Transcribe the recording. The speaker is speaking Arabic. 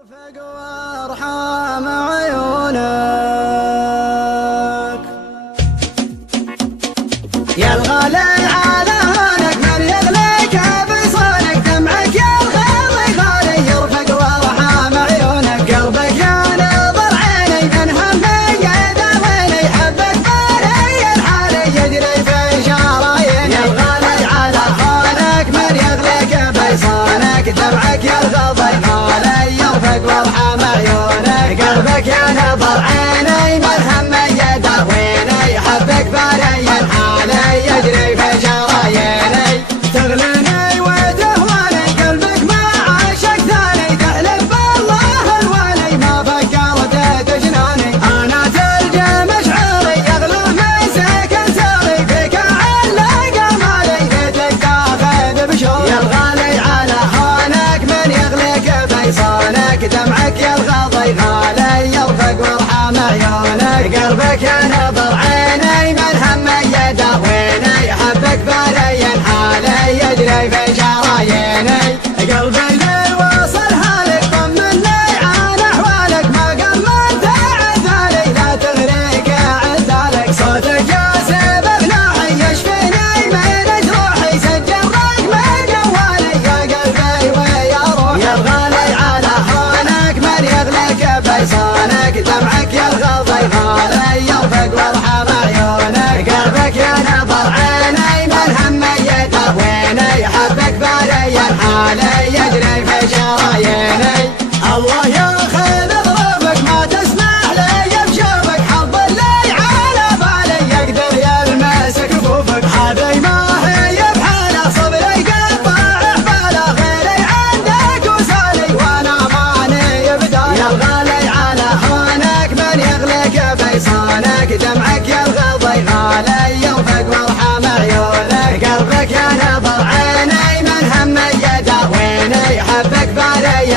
يرفق وارحم عيونك يا الغالي على هونك من يغليك بصونك دمعك يا الغالي غالي يرفق وارحم عيونك قلبك يا نظر عيني من همي يداويني حبك باري الحالي يجري في شراييني يا الغالي على هونك من يغليك بصونك دمعك يا الغالي غالي يرفق وارحم عيونك قلبك يا نظر عيني من همي يداويني حبك باري الحالي يجري في شراييني تغليني وتهواني قلبك ما عاشق ثاني تحلف بالله الوالي ما فكرت تجناني انا تلجى مشعري يغلو من سكن ساري فيك علق مالي ليتك تاخذ بشوري يا الغالي على هونك من يغليك بيصانك دمعك يا الغالي غالي يرفق وارحم عيونك قلبك يا نظر عيني من همي يداويني حبك باري الحالي يجري في شراييني قلبي لي وصل حالك طمني عن احوالك ما قمنت عذالي لا تغريك عذالك صوتك يا سبب نوحي يشفيني من جروحي سجل رقم جوالي يا قلبي ويا روحي يا الغالي على هونك من يغليك بيصانك دمعك يا الغالي غالي يرفق وارحم عيونك قلبك يا نظر عيني من همي يداويني حبك باري الحالي يجري في شراييني الله ياخذ ظروفك ما تسمح لي بشوفك حظ اللي على بالي يقدر يلمس كفوفك هذي ما هي بحاله صبري قطع حباله غيري عندك وسالي وانا ماني بدايه يا الغالي على هونك من يغليك بيصانك دمعك يا الغالي غالي يرفق وارحم عيونك قلبك يا نظر عيني من همي يداويني حبك باري